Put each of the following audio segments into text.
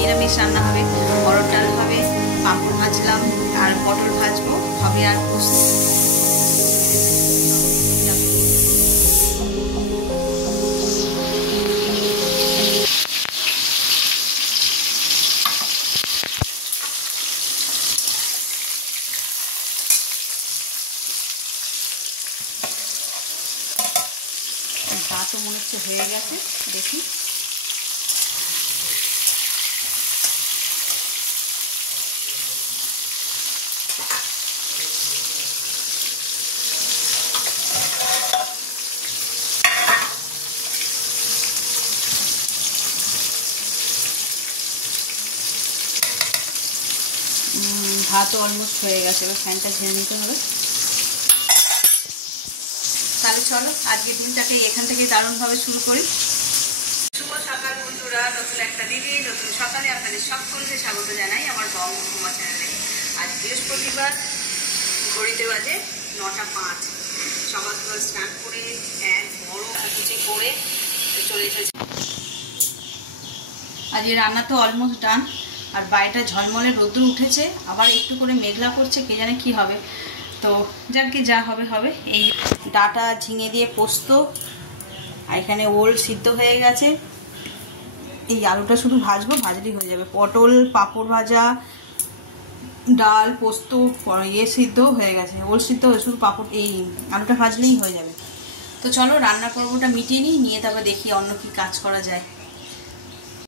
নিরামিষ রান্না হবে, অরহর ডাল হবে, পাঁপড় ভাজলাম আর পটল ভাজবো হবে আর পোস্ত। ভাতও মনে হচ্ছে হয়ে গেছে, দেখি। ভাতও অলমোস্ট হয়ে গেছে, এবার ফ্যানটা ঝেড়ে নিতে হবে। তাহলে চলো আজকের দিনটাকে এখান থেকে দারুণভাবে শুরু করি। শুভ সকাল বন্ধুরা, নতুন একটা দিনে নতুন সকালে আপনাদের সকলকে স্বাগত জানাই আমার বঙ্গভূমা চ্যানেলে। আজ বৃহস্পতিবার, ঘড়িতে বাজে 9:05। সকাল সকাল স্নান করে এক বড় কুচি করে চলে এসেছি। আজকে রান্না তো অলমোস্ট ডান, আর বাইরেটা ঝলমলে রোদ্দুর উঠেছে, আবার একটু করে মেঘলা করছে, কে জানে কি হবে। তো যাকে যা হবে হবে। এই ডাটা ঝিঙে দিয়ে পোস্ত, আর এখানে ওল সিদ্ধ হয়ে গেছে। এই আলুটা শুধু ভাজবো, ভাজলেই হয়ে যাবে। পটল, পাঁপড় ভাজা, ডাল, পোস্ত, সিদ্ধ হয়ে গেছে, ওল সিদ্ধ হয়ে শুধু পাঁপড়, এই আলুটা ভাজলেই হয়ে যাবে। তো চলো রান্নার পর্বটা মিটিয়ে নিয়ে তারপর দেখি অন্য কি কাজ করা যায়।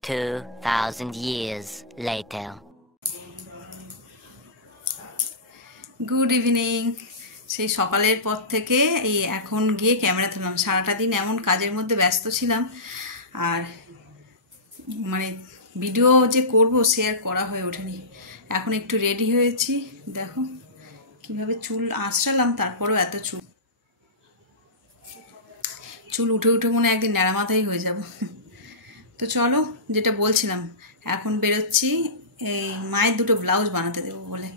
2000 years later. Good evening. সেই সকালের পর থেকে এই এখন গিয়ে ক্যামেরা ধরলাম। সারাটা দিন এমন কাজের মধ্যে ব্যস্ত ছিলাম, আর মানে ভিডিও যে করব সে আর করা হয়ে ওঠেনি। এখন একটু রেডি হয়েছি, দেখো কিভাবে চুল আঁচড়ালাম, তারপরেও এত চুল উঠে উঠে মনে একদিন ন্যাড়া মাথাই হয়ে যাব। তো চলো, যেটা বলছিলাম, এখন বেরোচ্ছি এই মায়ের দুটো ব্লাউজ বানাতে দেবো বলে।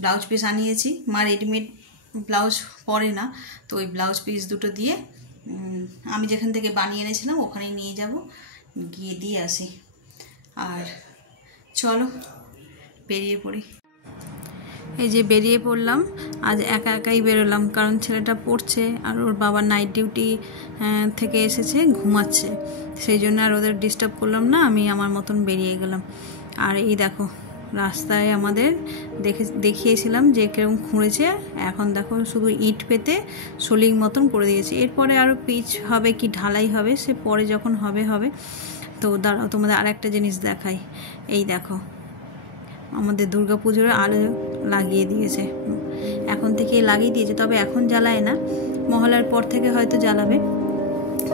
ব্লাউজ পিস আনিয়েছি, মা রেডিমেড ব্লাউজ পরে না, তো ওই ব্লাউজ পিস দুটো দিয়ে আমি যেখান থেকে বানিয়ে এনেছিলাম ওখানেই নিয়ে যাব, গিয়ে দিয়ে আসি। আর চলো বেরিয়ে পড়ি। এই যে বেরিয়ে পড়লাম, আজ একা একাই বেরোলাম, কারণ ছেলেটা পড়ছে আর ওর বাবার নাইট ডিউটি থেকে এসেছে, ঘুমাচ্ছে, সেই জন্য আর ওদের ডিস্টার্ব করলাম না, আমি আমার মতন বেরিয়ে গেলাম। আর এই দেখো রাস্তায় আমাদের দেখিয়েছিলাম যে কিরকম খুঁড়েছে, এখন দেখো শুধু ইট পেতে সোলিং মতন করে দিয়েছে। এরপরে আরও পিচ হবে কি ঢালাই হবে সে পরে যখন হবে হবে। তো দাঁড়াও তোমাদের আর একটা জিনিস দেখাই। এই দেখো আমাদের দুর্গাপুজোর আলো লাগিয়ে দিয়েছে, এখন থেকে লাগিয়ে দিয়েছে, তবে এখন জ্বালায় না, মহলার পর থেকে হয়তো জ্বালাবে।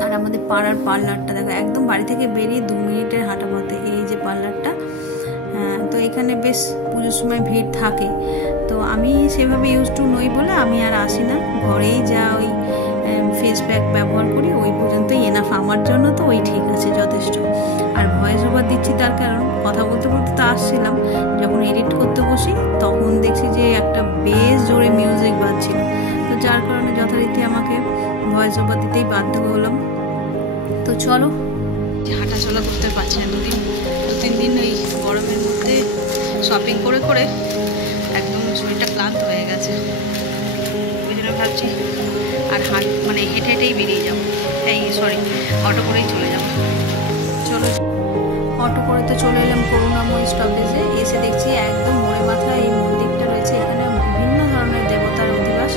আর আমাদের পাড়ার পার্লারটা দেখো, একদম বাড়ি থেকে বেরিয়ে 2 মিনিটের হাঁটা পথে এই যে পার্লারটা। তো এখানে বেশ পুজোর সময় ভিড় থাকে, তো আমি সেভাবে ইউজ টু নই বলে আমি আর আসি না, ঘরেই যা ওই ফেস প্যাক ব্যবহার করি, ওই পর্যন্তই এনাফ আমার জন্য, তো ওই ঠিক আছে যথেষ্ট। আর ভয়েস ওভার দিচ্ছি তার কারণ কথা বলতে বলতে তো আসছিলাম, যখন এডিট করতে বসি তখন দেখছি যে একটা বেশ জোরে মিউজিক বাজছিল, তো যার কারণে যথারীতি আমাকে ভয়েস ওভার দিতেই বাধ্য হলাম। তো চলো, হাঁটা চলা করতে পারছি না, 2-3 দিন ওই গরমের মধ্যে শপিং করে করে একদম শরীরটা ক্লান্ত হয়ে গেছে, ওই জন্য ভাবছি আর মানে হেঁটে হেঁটেই বেরিয়ে যাবো, অটো করেই চলে যাবো। চলো অটো করে তো চলে এলাম করুণাময়ী স্টপেজে এসে দেখছি একদম মোড়ে মাথায় এই মন্দিরটা রয়েছে। এখানে বিভিন্ন ধরনের দেবতার অধিবাস,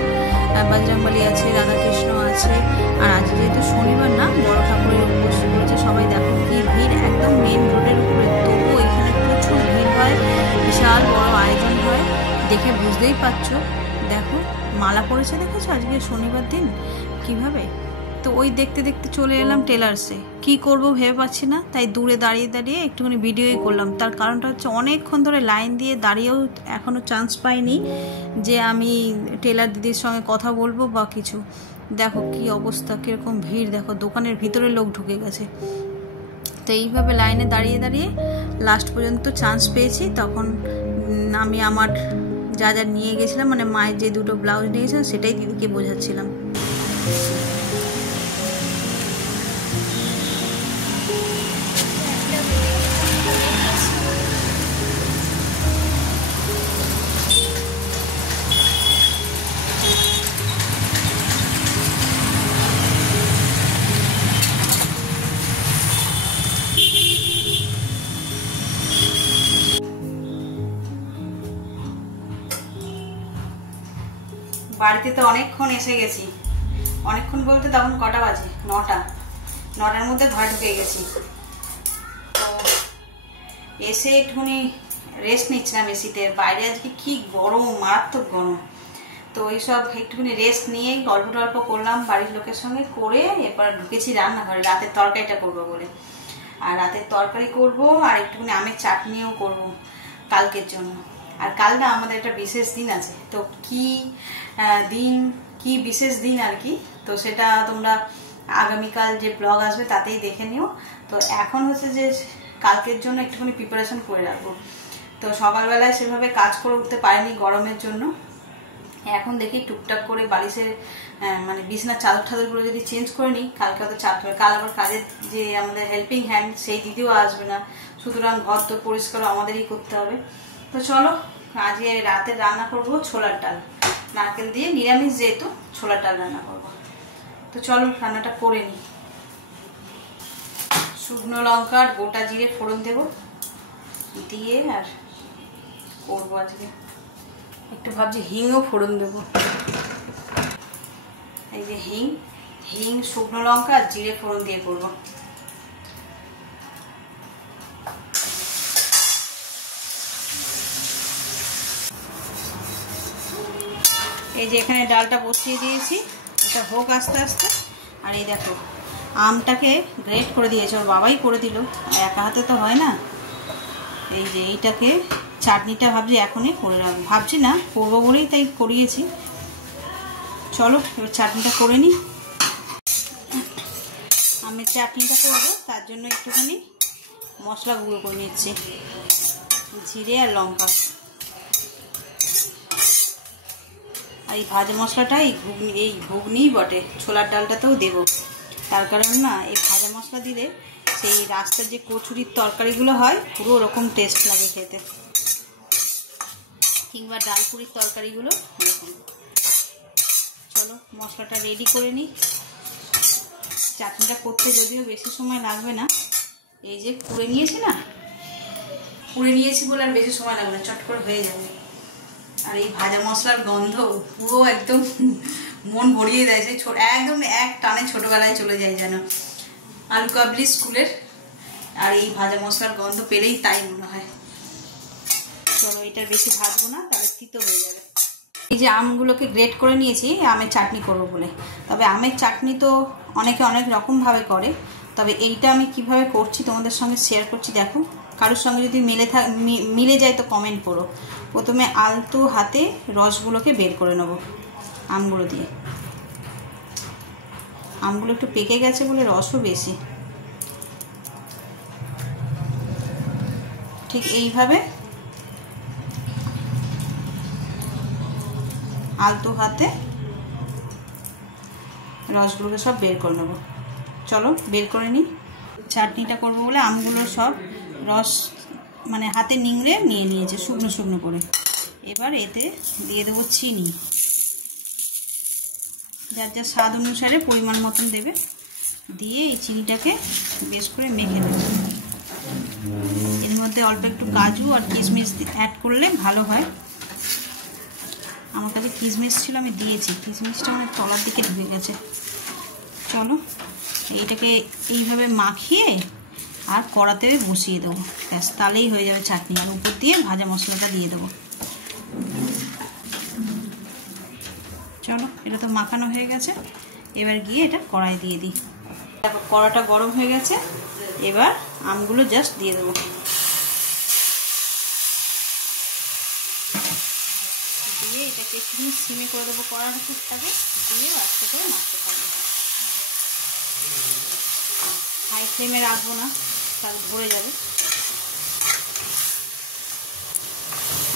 বজরংবলী আছে, রাধাকৃষ্ণ আছে। আর আজ যেহেতু শনিবার না, বড় ঠাকুরের উপোস করেছে সবাই। দেখো কি ভিড়, একদম মেন রোডের উপরে, তবুও এখানে প্রচুর ভিড় হয়, বিশাল বড় আয়োজন হয়, দেখে বুঝতেই পারছো। দেখো মালা পড়েছে, দেখেছো আজকে শনিবার দিন কিভাবে। তো ওই দেখতে দেখতে চলে এলাম টেলার্সে। কি করব ভেবে পাচ্ছি না, তাই দূরে দাঁড়িয়ে দাঁড়িয়ে একটুখানি ভিডিওই করলাম। তার কারণটা হচ্ছে অনেকক্ষণ ধরে লাইন দিয়ে দাঁড়িয়েও এখনও চান্স পাইনি যে আমি টেলার দিদির সঙ্গে কথা বলবো বা কিছু। দেখো কি অবস্থা, কীরকম ভিড়, দেখো দোকানের ভিতরে লোক ঢুকে গেছে। তো এইভাবে লাইনে দাঁড়িয়ে দাঁড়িয়ে লাস্ট পর্যন্ত চান্স পেয়েছি। তখন আমি আমার যা যা নিয়ে গেছিলাম, মানে মায়ের যে দুটো ব্লাউজ নিয়েছিলাম সেটাই দিদিকে বোঝাচ্ছিলাম। বাড়িতে তো অনেকক্ষণ এসে গেছি, অনেকক্ষণ বলতে তখন কটা বাজে, 9টার মধ্যে ঘরে ঢুকে গেছি। তো এসে একটুখানি রেস্ট নিচ্ছিলাম এসিতে। বাইরে আজকে কি গরম, মারাত্মক গরম। তো এইসব একটুখানি রেস্ট নিয়ে গল্প টল্প করলাম বাড়ির লোকের সঙ্গে, করে এরপর ঢুকেছি রান্নাঘরে রাতের তরকারিটা করবো বলে। আর রাতের তরকারি করব, আর একটুখানি আমের চাটনিও করব কালকের জন্য। আর কাল না আমাদের একটা বিশেষ দিন আছে। তো কি দিন, কি বিশেষ দিন আর কি, তো সেটা তোমরা আগামীকাল যে ব্লগ আসবে তাতেই দেখে নিও। তো এখন হচ্ছে যে কালকের জন্য একটুখানি প্রিপারেশন করে রাখবো। তো সকালবেলায় সেভাবে কাজ করে উঠতে পারিনি গরমের জন্য। এখন দেখি টুকটাক করে বালিশের মানে বিছানার চাদর ঠাদরগুলো যদি চেঞ্জ করে নিই, কালকে হয়তো চাপ হবে। কাল আবার কাজের যে আমাদের হেল্পিং হ্যান্ড সেই দিদিও আসবে না, সুতরাং ঘর তো পরিষ্কার আমাদেরই করতে হবে। তো চলো আজকে রাতে রান্না করবো ছোলার ডাল, নারকেল দিয়ে, নিরামিষ যেহেতু ছোলার ডাল রান্না করবো। তো চলো রান্নাটা করে নিই। শুকনো লঙ্কা আর গোটা জিরে ফোড়ন দেবো, দিয়ে আর করবো আজকে একটু ভাবছি হিংও ফোড়ন দেবো। এই যে হিং, শুকনো লঙ্কা আর জিরে ফোড়ন দিয়ে করবো। এই যে এখানে ডালটা বসিয়ে দিয়েছি, এটা হোক আস্তে আস্তে। আর এই দেখো আমটাকে গ্রেট করে দিয়েছে, ওর বাবাই করে দিল, একা হাতে তো হয় না। এই যে এইটাকে চাটনিটা ভাবছি এখনই করে রাখবো, ভাবছি না করবো বলেই তাই করিয়েছি। চলো এবার চাটনিটা করে নিই। আমের চাটনিটা করবো, তার জন্য একটুখানি মশলা গুঁড়ো করে নিচ্ছি, জিরে আর লঙ্কা। আর এই ভাজা মশলাটা এই ঘুগনি বটে, ছোলার ডালটাতেও দেবো। তার কারণ না এই ভাজা মশলা দিলে সেই রাস্তার যে কচুরির তরকারিগুলো হয় পুরো ওরকম টেস্ট লাগে খেতে, কিংবা ডালপুরির তরকারিগুলো এরকম। চলো মশলাটা রেডি করে নিই। চাটনিটা করতে যদিও বেশি সময় লাগবে না, এই যে পুড়ে নিয়েছি বলে আর বেশি সময় লাগবে না, চট করে হয়ে যাবে। আর এই ভাজা মশলার গন্ধ পুরো একদম মন ভরিয়ে দেয়, সেই একদম এক টানে ছোটবেলায় চলে যায় যেন, আলু কাবলি স্কুলের। আর এই ভাজা মশলার গন্ধ পেলেই তাই মনে হয়। চলো এটার বেশি ভাজবো না, তাহলে তিতো হয়ে যাবে। এই যে আমগুলোকে গ্রেট করে নিয়েছি আমের চাটনি করবো বলে। তবে আমের চাটনি তো অনেকে অনেক রকমভাবে করে, তবে এইটা আমি কিভাবে করছি তোমাদের সঙ্গে শেয়ার করছি। দেখো কারোর সঙ্গে যদি মিলে যায় তো কমেন্ট করো। প্রথমে আলতো হাতে রসগুলোকে বের করে নেব আমগুলো দিয়ে। আমগুলো একটু পেকে গেছে বলে রসও বেশি। ঠিক এইভাবে আলতো হাতে রসগুলোকে সব বের করে নেব। চলো বের করে নিই। চাটনিটা করবো বলে আমগুলো সব রস মানে হাতে নিংড়ে নিয়ে নিয়েছে শুকনো শুকনো করে। এবার এতে দিয়ে দেবো চিনি, যার যার স্বাদ অনুসারে পরিমাণ মতন দেবে। দিয়ে এই চিনিটাকে বেশ করে মেখে দেবো। এর মধ্যে মধ্যে অল্প একটু কাজু আর কিশমিশ অ্যাড করলে ভালো হয়। আমার কাছে কিশমিশ ছিল, আমি দিয়েছি, কিশমিশটা মানে তলার দিকে ঢুকে গেছে। চলো এইটাকে এইভাবে মাখিয়ে আর কড়াতে বসিয়ে দেবো, ব্যাস তাহলেই হয়ে যাবে চাটনি। আর উপর দিয়ে ভাজা মশলাটা দিয়ে দেবো। চলো এটা তো মাখানো হয়ে গেছে, এবার গিয়ে এটা কড়াই দিয়ে দিই। তারপর কড়াটা গরম হয়ে গেছে, এবার আমগুলো জাস্ট দিয়ে দেবো। দিয়ে এটাকে একটু সিমে করে দেবো কড়াটা টুকটাকে, দিয়ে আস্তে করে নাড়তে থাকবো। হাই ফ্লেমে রাখবো না, তাহলে ধরে যাবে।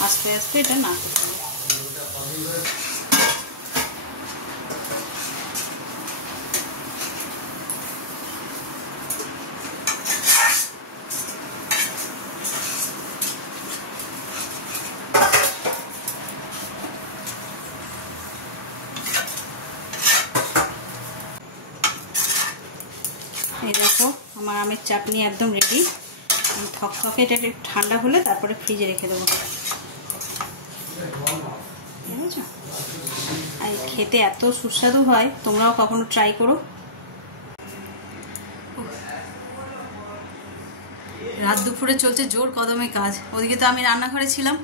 আস্তে আস্তে এটা নাড়তে থাকবো। এই দেখো আমার আমের চাটনি একদম রেডি। থকথকে, এটা একটু ঠান্ডা হলে তারপরে ফ্রিজে রেখে দেবো। বুঝেছো? আর খেতে এত সুস্বাদু হয়, তোমরাও কখনো ট্রাই করো। রাত দুপুরে চলছে জোর কদমে কাজ। ওদিকে তো আমি রান্নাঘরে ছিলাম,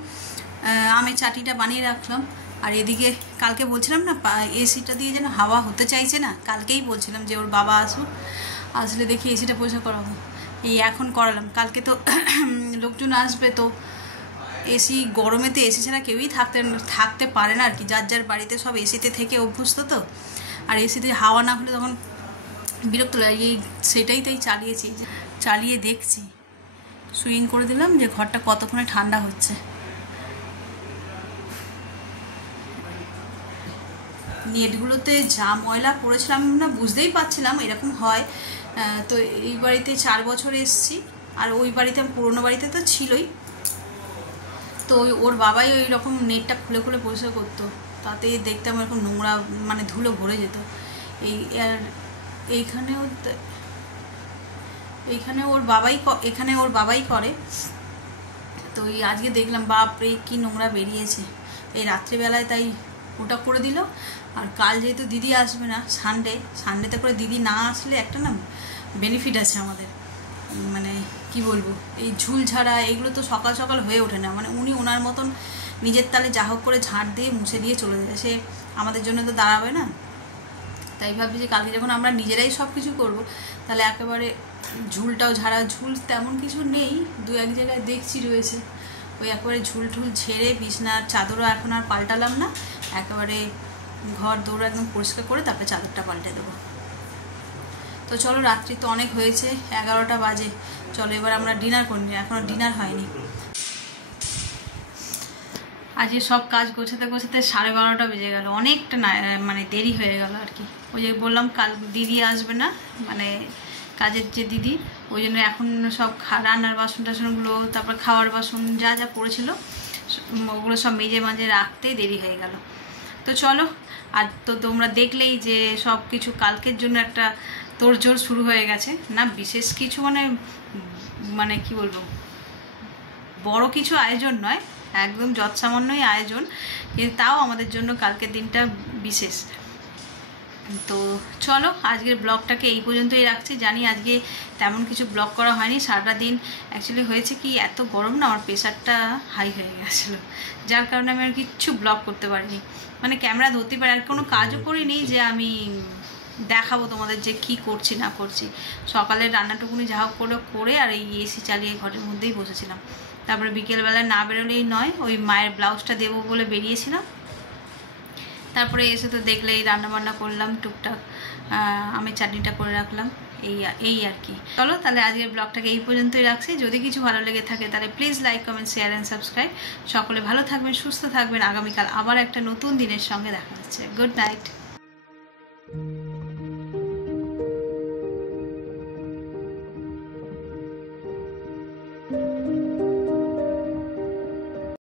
আমের চাটনিটা বানিয়ে রাখলাম। আর এদিকে কালকে বলছিলাম না এসিটা দিয়ে যেন হাওয়া হতে চাইছে না, কালকেই বলছিলাম যে ওর বাবা আসলে দেখি এসিটা পরিষ্কার করাবো। এই এখন করালাম, কালকে তো লোকজন আসবে, তো এসি গরমেতে এসি ছাড়া কেউই থাকতে পারে না আর কি। যার যার বাড়িতে সব এসিতে থেকে অভ্যস্ত তো, আর এসিতে হাওয়া না হলে তখন বিরক্ত লাগে। সেটাই তাই চালিয়ে দেখছি, সুইং করে দিলাম যে ঘরটা কতক্ষণে ঠান্ডা হচ্ছে। নেটগুলোতে যা ময়লা পড়েছিলাম না, বুঝতেই পারছিলাম এরকম হয়। তো এই বাড়িতে 4 বছর এসেছি, আর ওই বাড়িতে পুরোনো বাড়িতে তো ছিলই। তো ওর বাবাই ওই রকম নেটটা খুলে খুলে পরিষ্কার করতো, তাতে দেখতাম এরকম নোংরা মানে ধুলো ভরে যেত। এখানে ওর বাবাই করে। তো এই আজকে দেখলাম বাপরে কি নোংরা বেরিয়েছে এই রাত্রিবেলায়, তাই ওটা করে দিল। আর কাল যেহেতু দিদি আসবে না, সানডেতে করে দিদি না আসলে একটা না বেনিফিট আছে আমাদের, মানে কি বলবো, এই ঝুল ঝাড়া এগুলো তো সকাল সকাল হয়ে ওঠে না। মানে উনি ওনার মতন নিজের তালে যা হোক করে ঝাঁট দিয়ে মুছে দিয়ে চলে যায়, সে আমাদের জন্য তো দাঁড়াবে না। তাই ভাবছি যে কালকে যখন আমরা নিজেরাই সব কিছু করবো, তাহলে একেবারে ঝুলটাও ঝাড়া, ঝুল তেমন কিছু নেই, 2-1 জায়গায় দেখছি রয়েছে, ওই একেবারে ঝুল ঝেড়ে বিছনার চাদরও এখন আর পাল্টালাম না, একেবারে ঘর দৌড় একদম পরিষ্কার করে তারপরে চাদরটা পাল্টে দেবো। তো চলো, রাত্রি তো অনেক হয়েছে, 11টা বাজে। চলো এবার আমরা ডিনার করি, এখনও ডিনার হয়নি। আজকে সব কাজ গোছাতে 12:30টা বেজে গেল, অনেকটা মানে দেরি হয়ে গেল আর কি। ওই যে বললাম কাল দিদি আসবে না, মানে কাজের যে দিদি, ওই জন্য এখন সব রান্নার বাসন টাসনগুলো, তারপর খাওয়ার বাসন যা যা পড়েছিল ওগুলো সব মেজে মাঝে রাখতেই দেরি হয়ে গেল। তো চলো, আর তো তোমরা দেখলেই যে সব কিছু কালকের জন্য একটা তোড়জোড় শুরু হয়ে গেছে না, বিশেষ কিছু মানে কি বলবো, বড় কিছু আয়োজন নয়, একদম যৎসামান্যই আয়োজন, কিন্তু তাও আমাদের জন্য কালকের দিনটা বিশেষ। তো চলো আজকের ব্লগটাকে এই পর্যন্তই রাখছি। জানি আজকে তেমন কিছু ব্লগ করা হয়নি, সারাটা দিন অ্যাকচুয়ালি হয়েছে কি, এত গরম না, আমার প্রেশারটা হাই হয়ে গেছিলো, যার কারণে আমি আর কিচ্ছু ব্লগ করতে পারিনি, মানে ক্যামেরা ধরতে পারি, আর কোনো কাজও করিনি যে আমি দেখাবো তোমাদের যে কি করছি না করছি। সকালের রান্নাটুকুনি যা হোক করে আর এই এসি চালিয়ে ঘরের মধ্যেই বসেছিলাম। তারপরে বিকেলবেলা না বেরোলেই নয়, ওই মায়ের ব্লাউজটা দেবো বলে বেরিয়েছিলাম। তারপরে এসে তো দেখলেই রান্নাবান্না করলাম টুকটাক, আমি চাটনিটা করে রাখলাম, এই আর কি। চলো তাহলে আজকের ব্লগটাকে এই পর্যন্তই রাখছি। যদি কিছু ভালো লেগে থাকে তাহলে please like, comment, share and subscribe. সকলে ভালো থাকবেন, সুস্থ থাকবেন। আগামীকাল আবার একটা নতুন দিনের সঙ্গে দেখা হচ্ছে। Good night.